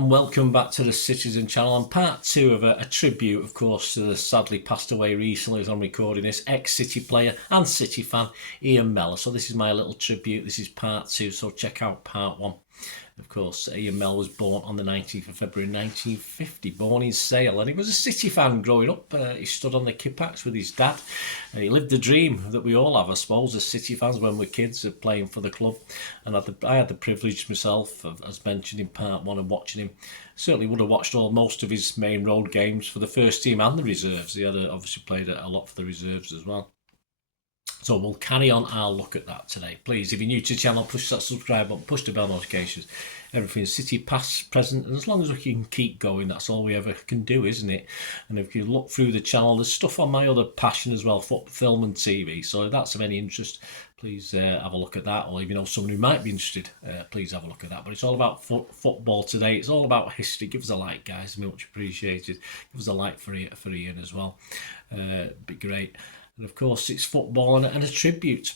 and welcome back to the Citizen channel and part 2 of a tribute, of course, to the sadly passed away recently as I'm recording this, ex-City player and City fan Ian Mellor. So this is my little tribute. This is part 2, so check out part 1. Of course, Ian Mellor was born on the 19th of February 1950, born in Sale, and he was a City fan growing up. He stood on the Kippax with his dad, and he lived the dream that we all have, I suppose, as City fans when we're kids, of playing for the club. And I had the privilege myself, as mentioned in part 1, of watching him. Certainly would have watched most of his main road games for the first team and the reserves. He had obviously played a lot for the reserves as well. So we'll carry on our look at that today. Please, if you're new to the channel, push that subscribe button, push the bell notifications. Everything's City past, present, and as long as we can keep going, that's all we ever can do, isn't it? And if you look through the channel, there's stuff on my other passion as well, film and TV. So if that's of any interest, please have a look at that. Or if you know someone who might be interested, please have a look at that. But it's all about football today. It's all about history. Give us a like, guys. Much appreciated. Give us a like for Ian as well. Be great. And of course, it's football and a tribute.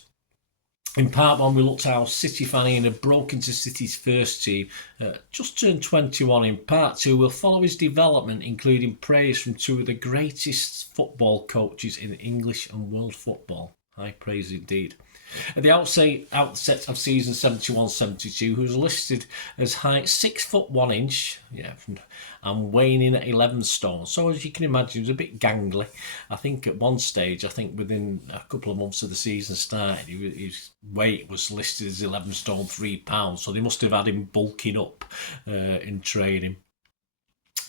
In part 1, we looked at how City fan Ian had broken to City's first team, just turned 21. In part 2, we'll follow his development, including praise from two of the greatest football coaches in English and world football. High praise indeed. At the outset of season 71-72, who was listed as height 6 foot 1 inch, and weighing in at 11 stone. So as you can imagine, he was a bit gangly. I think at one stage, within a couple of months of the season started, his weight was listed as 11 stone 3 pounds. So they must have had him bulking up in training.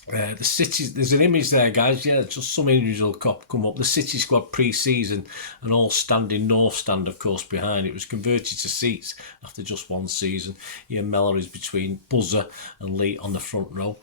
The City, there's an image there, guys. Just some images will come up. The City squad pre-season, and all standing North Stand, of course, behind it, was converted to seats after just one season. Ian Mellor is between Buzzer and Lee on the front row.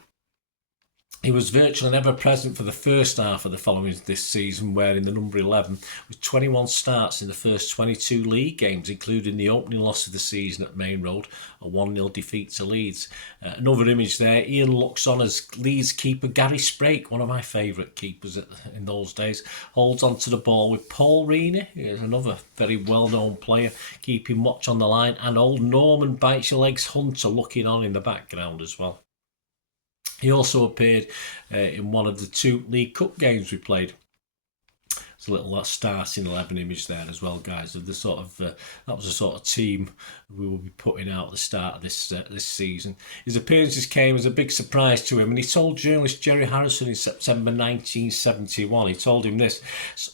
He was virtually never present for the first half of the following this season, wearing the number 11, with 21 starts in the first 22 league games, including the opening loss of the season at Main Road, a 1-0 defeat to Leeds. Another image there, Ian looks on as Leeds keeper Gary Sprake, one of my favourite keepers in those days, holds onto the ball with Paul Reaney, another very well-known player, keeping watch on the line, and old Norman Bites Your Legs Hunter looking on in the background as well. He also appeared in one of the 2 League Cup games we played. There's a little starting 11 image there as well, guys. Of the sort of that was the sort of team we will be putting out at the start of this season. His appearances came as a big surprise to him, and he told journalist Jerry Harrison in September 1971. He told him this: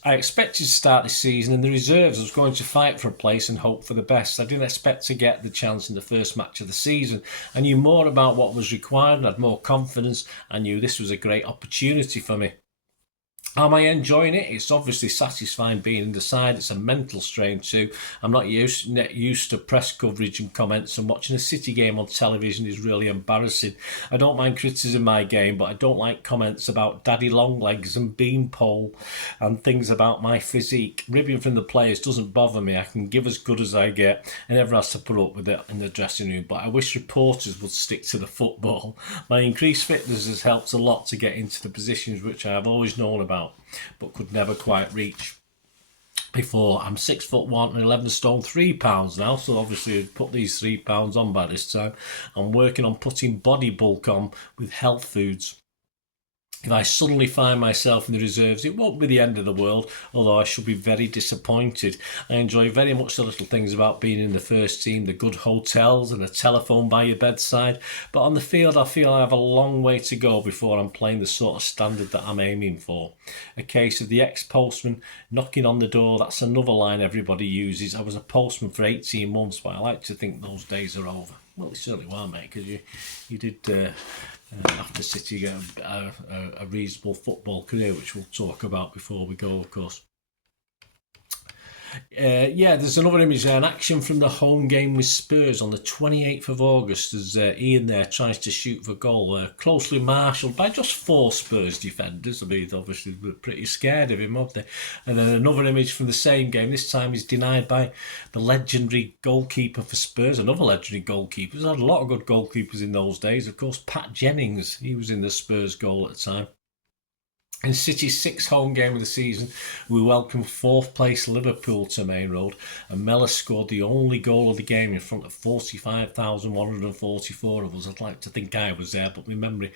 "I expected to start this season in the reserves. I was going to fight for a place and hope for the best. I didn't expect to get the chance in the first match of the season. I knew more about what was required and had more confidence. I knew this was a great opportunity for me. Am I enjoying it? It's obviously satisfying being in the side. It's a mental strain too. I'm not used to press coverage and comments, and watching a City game on television is really embarrassing. I don't mind criticism of my game, but I don't like comments about daddy long legs and beanpole and things about my physique. Ribbing from the players doesn't bother me. I can give as good as I get, and everyone has to put up with it in the dressing room. But I wish reporters would stick to the football. My increased fitness has helped a lot to get into the positions which I have always known about, but could never quite reach before. I'm 6 foot 1 and 11 stone 3 pounds now, so obviously I've put these 3 pounds on by this time. I'm working on putting body bulk on with health foods. If I suddenly find myself in the reserves, it won't be the end of the world, although I should be very disappointed. I enjoy very much the little things about being in the first team, the good hotels and a telephone by your bedside. But on the field, I feel I have a long way to go before I'm playing the sort of standard that I'm aiming for. A case of the ex-postman knocking on the door, that's another line everybody uses. I was a postman for 18 months, but I like to think those days are over. Well, they certainly were, mate, because you did... after City get a reasonable football career, which we'll talk about before we go, of course. There's another image there, an action from the home game with Spurs on the 28th of August as Ian there tries to shoot for goal, closely marshalled by just 4 Spurs defenders. I mean, obviously they were pretty scared of him, weren't they? And then another image from the same game, this time he's denied by the legendary goalkeeper for Spurs, another legendary goalkeeper. There's had a lot of good goalkeepers in those days. Of course, Pat Jennings, he was in the Spurs goal at the time. In City's sixth home game of the season, we welcomed fourth place Liverpool to Main Road, and Mellor scored the only goal of the game in front of 45,144 of us. I'd like to think I was there, but my memory,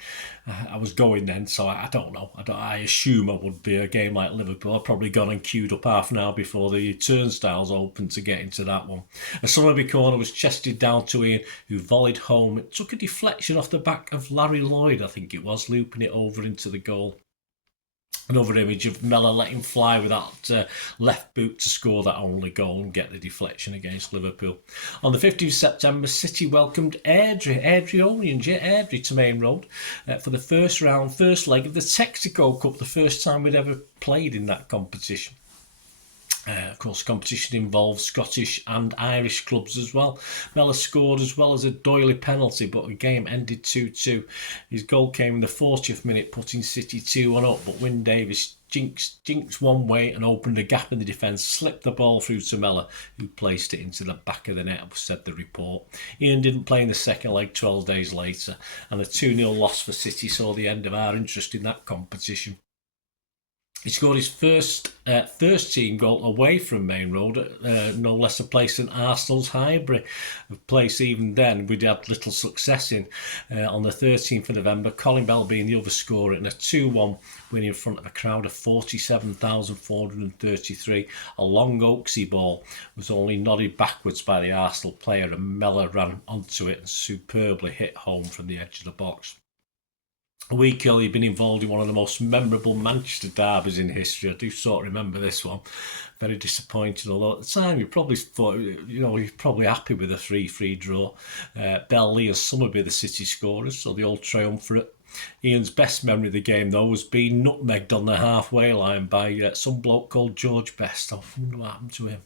I was going then, so I don't know. I assume I would be a game like Liverpool. I'd probably gone and queued up half an hour before the turnstiles opened to get into that one. A Somerby corner was chested down to Ian, who volleyed home. It took a deflection off the back of Larry Lloyd, I think it was, looping it over into the goal. Another image of Mellor letting fly with that left boot to score that only goal and get the deflection against Liverpool. On the 15th of September, City welcomed Airdrie to Main Road for the first leg of the Texaco Cup, the first time we'd ever played in that competition. Of course, competition involves Scottish and Irish clubs as well. Mellor scored as well as a doily penalty, but the game ended 2-2. His goal came in the 40th minute, putting City 2-1 up, but Wyn Davies jinxed one way and opened a gap in the defence, slipped the ball through to Mellor, who placed it into the back of the net, said the report. Ian didn't play in the second leg 12 days later, and the 2-0 loss for City saw the end of our interest in that competition. He scored his first team goal away from Main Road, no less a place than Arsenal's Highbury, a place even then we'd had little success in. On the 13th of November, Colin Bell being the other scorer in a 2-1 win in front of a crowd of 47,433. A long Oaksy ball was only nodded backwards by the Arsenal player, and Mellor ran onto it and superbly hit home from the edge of the box. A week earlier, he'd been involved in one of the most memorable Manchester derbies in history. I do sort of remember this one. Very disappointing, although at the time you probably thought, you're probably happy with a 3-3 draw. Bell, Lee and Somerby the City scorers, so the old triumvirate. Ian's best memory of the game, though, was being nutmegged on the halfway line by some bloke called George Best. I wonder what happened to him.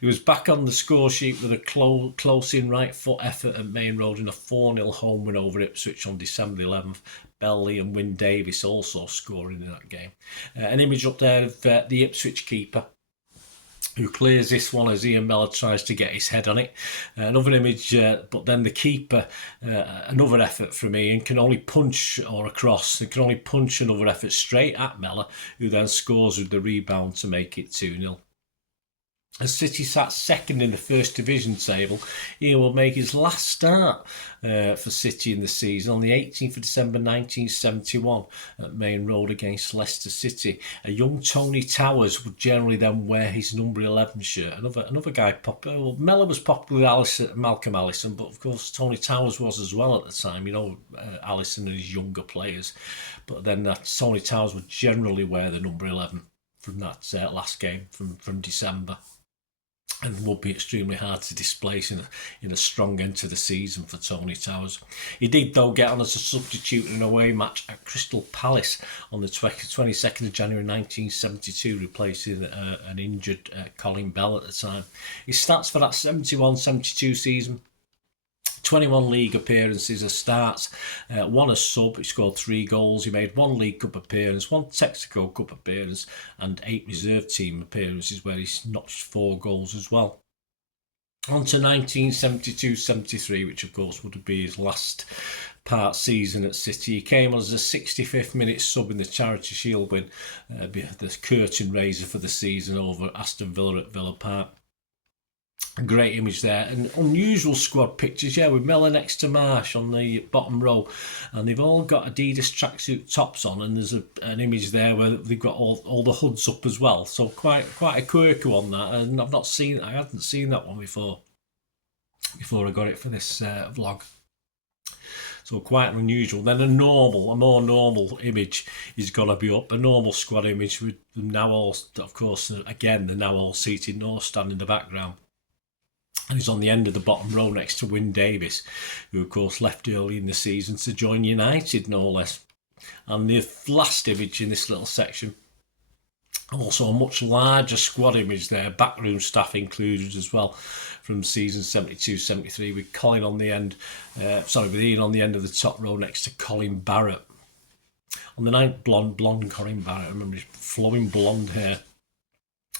He was back on the score sheet with a close-in right foot effort at Main Road in a 4-0 home win over Ipswich on December 11th. Belly and Wyn Davies also scoring in that game. An image up there of the Ipswich keeper, who clears this one as Ian Mellor tries to get his head on it. Another image, but then the keeper, another effort from Ian, can only punch or a cross. Can only punch another effort straight at Mellor, who then scores with the rebound to make it 2-0. As City sat second in the First Division table, Ian will make his last start for City in the season on the 18th of December 1971 at Main Road against Leicester City. A young Tony Towers would generally then wear his number 11 shirt. Another guy popular. Well, Mellor was popular with Malcolm Allison, but of course Tony Towers was as well at the time. Allison and his younger players. But then Tony Towers would generally wear the number 11 from that last game from December, and would be extremely hard to displace in a strong end to the season for Tony Towers. He did, though, get on as a substitute in an away match at Crystal Palace on the 22nd of January 1972, replacing an injured Colin Bell at the time. His stats for that 71-72 season: 21 league appearances as starts, one as sub. He scored 3 goals. He made 1 League Cup appearance, 1 Texaco Cup appearance, and 8 reserve team appearances where he's notched 4 goals as well. On to 1972-73, which of course would be his last part season at City. He came on as a 65th minute sub in the Charity Shield win, the curtain raiser for the season over Aston Villa at Villa Park. A great image there, and unusual squad pictures, with Mellor next to Marc on the bottom row, and they've all got Adidas tracksuit tops on, and there's an image there where they've got all the hoods up as well, so quite a quirky one that, and I hadn't seen that one before I got it for this vlog. So quite unusual. Then a more normal image is going to be up. A normal squad image with them now all, of course, again, they're now all seated, North stand in the background. And he's on the end of the bottom row next to Wyn Davies, who of course left early in the season to join United, no less. And the last image in this little section, also a much larger squad image there, backroom staff included as well, from season 72-73, with Colin on the end, with Ian on the end of the top row next to Colin Barrett. On the night, blonde Colin Barrett, I remember his flowing blonde hair.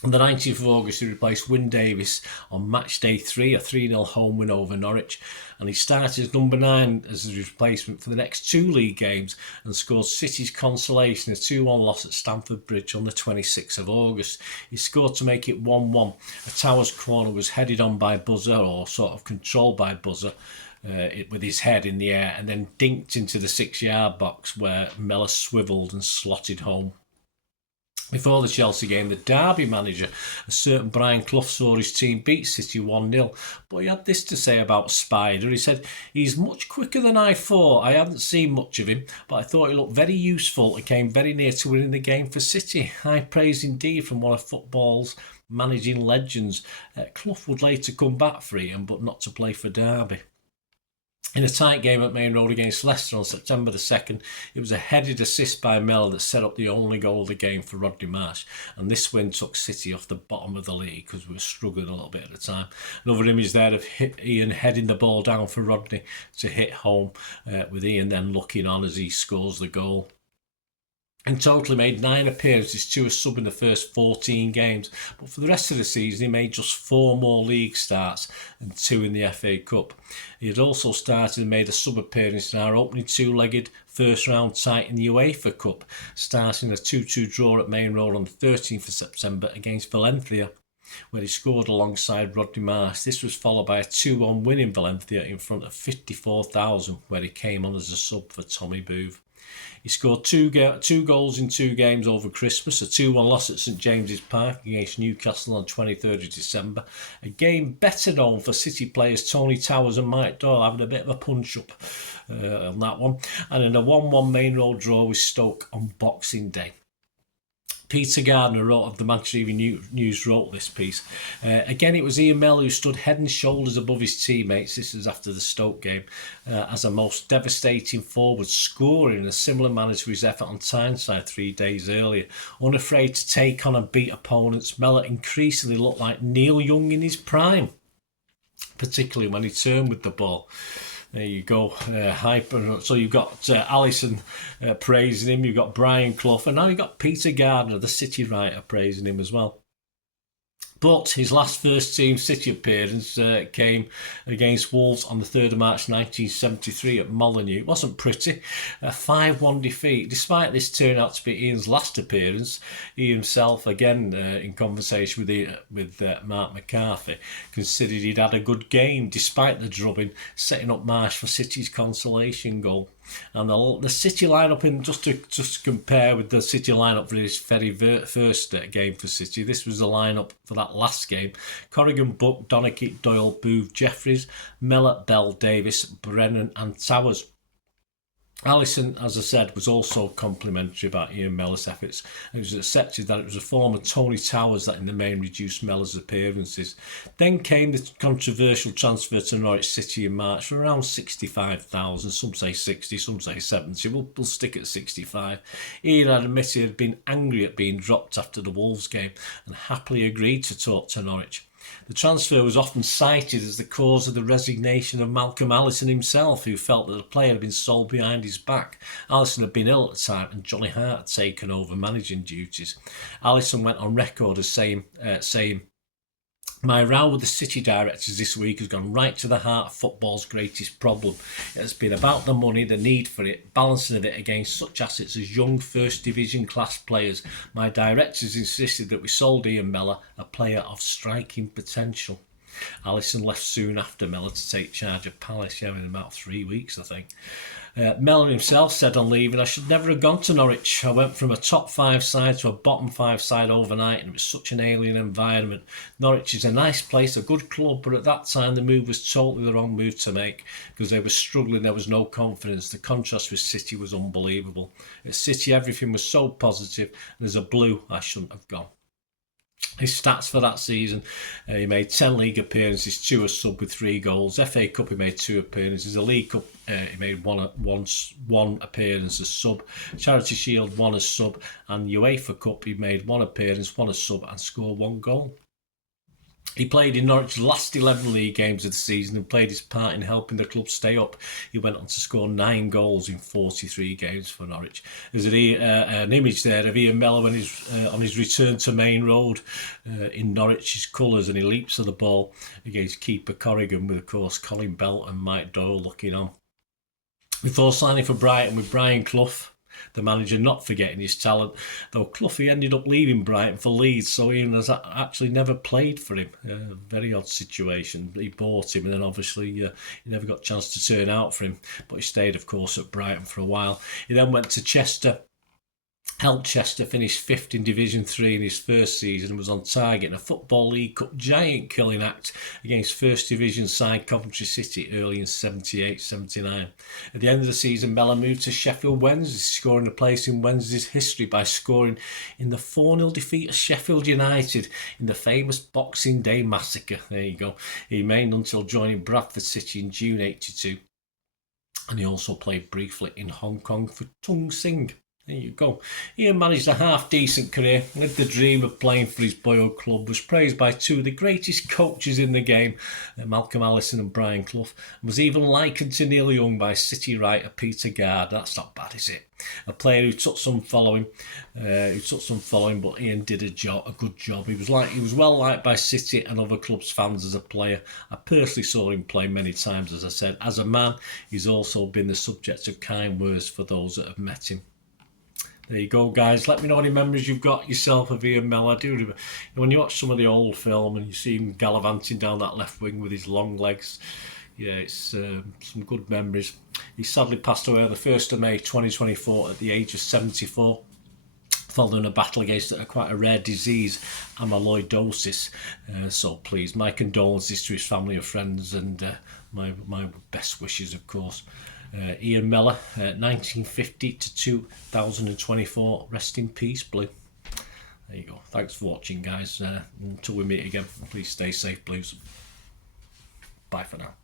On the 19th of August, he replaced Wyn Davies on match day 3, a 3-0 home win over Norwich, and he started as number 9 as his replacement for the next 2 league games and scored City's consolation, a 2-1 loss at Stamford Bridge on the 26th of August. He scored to make it 1-1. A Towers corner was headed on by Buzzer, or sort of controlled by Buzzer, with his head in the air, and then dinked into the 6-yard box where Mellor swivelled and slotted home. Before the Chelsea game, the Derby manager, a certain Brian Clough, saw his team beat City 1-0, but he had this to say about Spider. He said, "He's much quicker than I thought. I hadn't seen much of him, but I thought he looked very useful and came very near to winning the game for City. High praise indeed from one of football's managing legends." Clough would later come back for Ian, but not to play for Derby. In a tight game at Main Road against Leicester on September the 2nd, it was a headed assist by Mellor that set up the only goal of the game for Rodney Marsh, and this win took City off the bottom of the league because we were struggling a little bit at the time. Another image there of Ian heading the ball down for Rodney to hit home, with Ian then looking on as he scores the goal. In total, he made 9 appearances, 2 as sub in the first 14 games, but for the rest of the season he made just 4 more league starts and 2 in the FA Cup. He had also started and made a sub appearance in our opening 2-legged first round tie in the UEFA Cup, starting a 2-2 draw at Main Road on the 13th of September against Valencia, where he scored alongside Rodney Marsh. This was followed by a 2-1 win in Valencia in front of 54,000, where he came on as a sub for Tommy Booth. He scored two goals in 2 games over Christmas, a 2-1 loss at St James's Park against Newcastle on 23rd of December, a game better known for City players Tony Towers and Mike Doyle having a bit of a punch-up on that one, and in a 1-1 Main Road draw with Stoke on Boxing Day. Peter Gardner, wrote of the Manchester Evening News, wrote this piece. Again, it was Ian Mellor who stood head and shoulders above his teammates. This was after the Stoke game, as a most devastating forward, scoring in a similar manner to his effort on Tyneside 3 days earlier. Unafraid to take on and beat opponents, Mellor increasingly looked like Neil Young in his prime, particularly when he turned with the ball. There you go, hyper. So you've got Alisson praising him, you've got Brian Clough, and now you've got Peter Gardner, the City writer, praising him as well. But his last first team City appearance came against Wolves on the 3rd of March 1973 at Mull. It wasn't pretty, a 5-1 defeat. Despite this turning out to be Ian's last appearance, he himself, again in conversation with Marc McCarthy, considered he'd had a good game despite the drubbing, setting up Marsh for City's consolation goal. And the City lineup, in just to compare with the City lineup for his very first game for City, this was the lineup for that last game: Corrigan, Buck, Donachie, Doyle, Booth, Jeffries, Mellor, Bell, Davis, Brennan and Towers. Alisson, as I said, was also complimentary about Ian Mellor's efforts. It was accepted that it was a former Tony Towers that in the main reduced Mellor's appearances. Then came the controversial transfer to Norwich City in March for around 65,000. Some say 60, some say 70. We'll stick at 65. Ian had admitted he had been angry at being dropped after the Wolves game and happily agreed to talk to Norwich. The transfer was often cited as the cause of the resignation of Malcolm Alisson himself, who felt that the player had been sold behind his back. Alisson had been ill at the time and Johnny Hart had taken over managing duties. Alisson went on record as saying, "My row with the City directors this week has gone right to the heart of football's greatest problem. It has been about the money, the need for it, balancing of it against such assets as young first division class players. My directors insisted that we sold Ian Mellor, a player of striking potential." Alisson left soon after Mellor to take charge of Palace, in about 3 weeks, I think. Mellor himself said on leaving, "I should never have gone to Norwich. I went from a top 5 side to a bottom 5 side overnight, and it was such an alien environment. Norwich is a nice place, a good club, but at that time the move was totally the wrong move to make because they were struggling, there was no confidence. The contrast with City was unbelievable. At City everything was so positive, and as a Blue I shouldn't have gone." His stats for that season: he made 10 league appearances, 2 as sub with 3 goals. FA Cup he made 2 appearances. The League Cup he made one appearance as sub. Charity Shield 1 as sub, and UEFA Cup he made 1 appearance, 1 as sub, and scored 1 goal. He played in Norwich's last 11 league games of the season and played his part in helping the club stay up. He went on to score 9 goals in 43 games for Norwich. There's an image there of Ian Mellor when he's on his return to Main Road in Norwich's colours, and he leaps for the ball against keeper Corrigan with, of course, Colin Belt and Mike Doyle looking on. Before signing for Brighton with Brian Clough, the manager not forgetting his talent, though Cloughie ended up leaving Brighton for Leeds, so Ian has actually never played for him. Very odd situation. He bought him, and then obviously he never got a chance to turn out for him, but he stayed, of course, at Brighton for a while. He then went to Chester, helped Chester finish 5th in Division 3 in his first season and was on target in a Football League Cup giant killing act against First Division side Coventry City early in 78-79. At the end of the season, Mellor moved to Sheffield Wednesday, scoring a place in Wednesday's history by scoring in the 4-0 defeat of Sheffield United in the famous Boxing Day massacre. There you go. He remained until joining Bradford City in June 82. And he also played briefly in Hong Kong for Tung Sing. There you go. Ian managed a half-decent career, lived the dream of playing for his boyhood club, was praised by 2 of the greatest coaches in the game, Malcolm Allison and Brian Clough, and was even likened to Neil Young by City writer Peter Gard. That's not bad, is it? A player who took some following, but Ian did a good job. He was well liked by City and other clubs' fans as a player. I personally saw him play many times, as I said. As a man, he's also been the subject of kind words for those that have met him. There you go, guys. Let me know any memories you've got yourself of Ian Mellor. I do remember when you watch some of the old film and you see him gallivanting down that left wing with his long legs. Yeah, it's some good memories. He sadly passed away on the 1st of May 2024 at the age of 74, following a battle against quite a rare disease, amyloidosis. So please, my condolences to his family and friends, and my best wishes, of course. Ian Mellor, 1950 to 2024. Rest in peace, Blue. There you go. Thanks for watching, guys. Until we meet again, please stay safe, Blues. Bye for now.